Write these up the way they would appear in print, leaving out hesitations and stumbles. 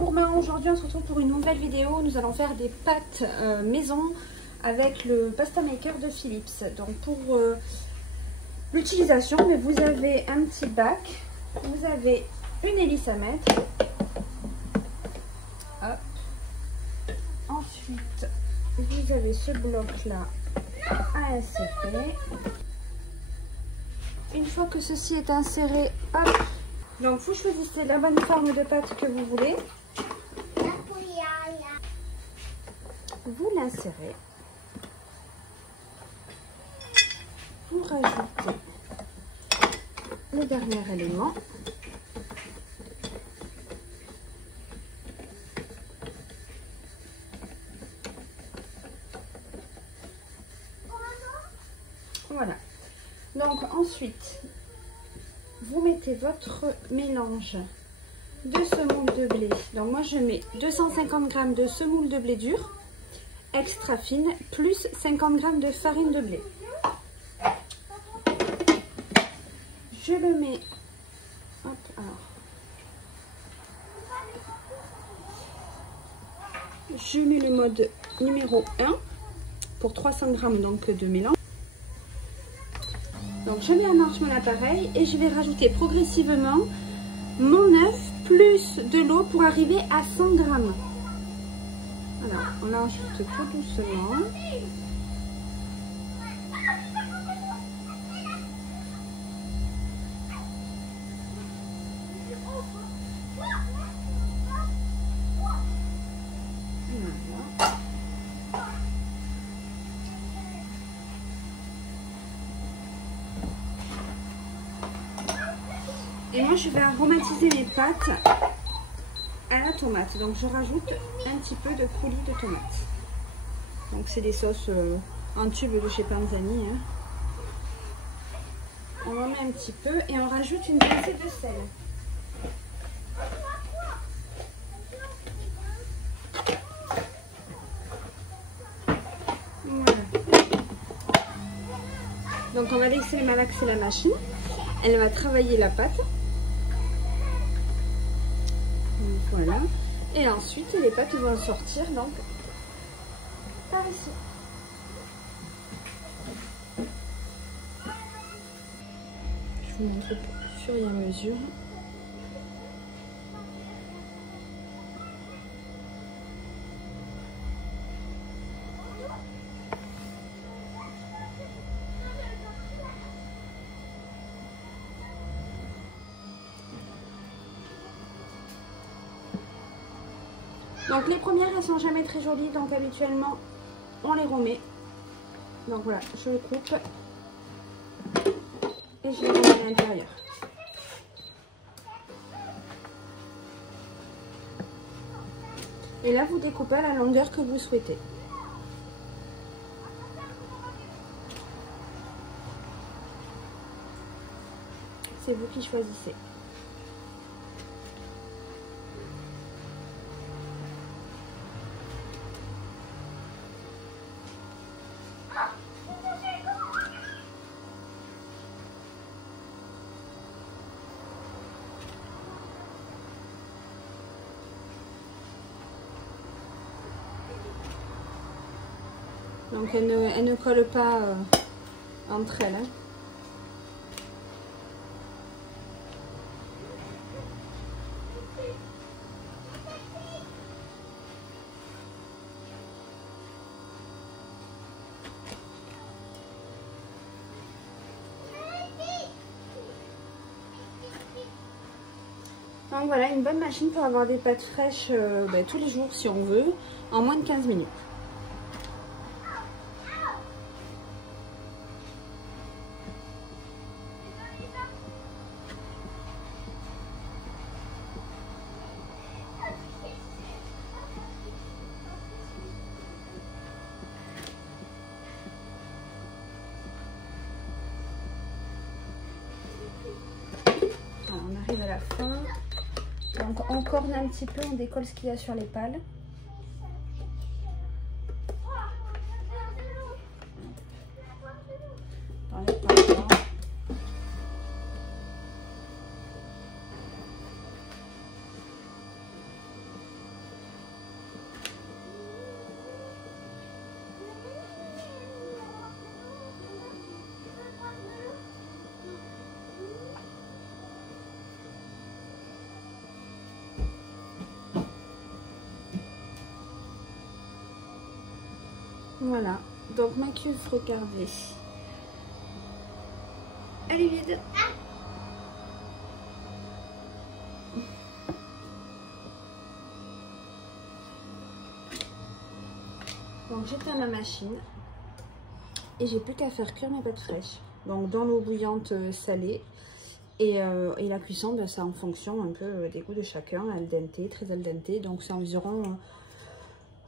gourmands, aujourd'hui on se retrouve pour une nouvelle vidéo. Nous allons faire des pâtes maison avec le pasta maker de Philips. Donc pour l'utilisation, vous avez un petit bac, vous avez une hélice à mettre. Hop. Ensuite, vous avez ce bloc là à insérer. Une fois que ceci est inséré, hop. Donc vous choisissez la bonne forme de pâte que vous voulez. Vous l'insérez. Vous rajoutez le dernier élément. Voilà. Donc ensuite, vous mettez votre mélange de semoule de blé. Donc moi je mets 250 g de semoule de blé dur, extra fine, plus 50 g de farine de blé. Je le mets, hop, alors, je mets le mode numéro 1 pour 300 g donc de mélange. Donc je mets en marche mon appareil et je vais rajouter progressivement mon œuf plus de l'eau pour arriver à 100 g. Voilà, on ajoute tout doucement. Voilà. Et moi, je vais aromatiser mes pâtes à la tomate. Donc, je rajoute un petit peu de coulis de tomate. Donc, c'est des sauces en tube de chez Panzani. Hein. On en met un petit peu et on rajoute une pincée de sel. Voilà. Donc, on va laisser malaxer la machine. Elle va travailler la pâte. Voilà. Et ensuite, les pâtes vont sortir donc par ici. Je vous montre au fur et à mesure. Donc les premières elles sont jamais très jolies, donc habituellement on les remet. Donc voilà, je le coupe et je les remets à l'intérieur. Et là vous découpez à la longueur que vous souhaitez. C'est vous qui choisissez. Donc elle ne colle pas entre elles. Hein. Donc voilà, une bonne machine pour avoir des pâtes fraîches tous les jours si on veut, en moins de 15 minutes. Voilà, on arrive à la fin. Donc on corne un petit peu, on décolle ce qu'il y a sur les pales. Voilà, donc ma cuve, regardez. Elle est vide. Donc j'éteins ma machine et j'ai plus qu'à faire cuire mes pâtes fraîches. Donc dans l'eau bouillante salée et la cuisson, ben, c'est en fonction un peu des goûts de chacun, al dente, très al dente. Donc c'est environ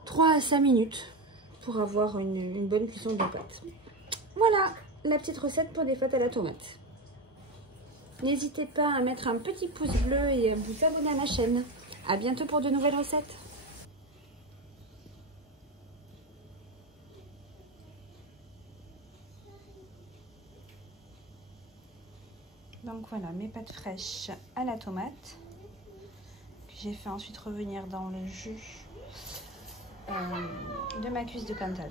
3 à 5 minutes pour avoir une bonne cuisson de pâtes. Voilà la petite recette pour des pâtes à la tomate. N'hésitez pas à mettre un petit pouce bleu et à vous abonner à ma chaîne. À bientôt pour de nouvelles recettes. Donc voilà mes pâtes fraîches à la tomate que j'ai fait ensuite revenir dans le jus de ma cuisse de Cantal.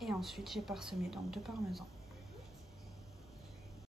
Et ensuite j'ai parsemé donc de parmesan.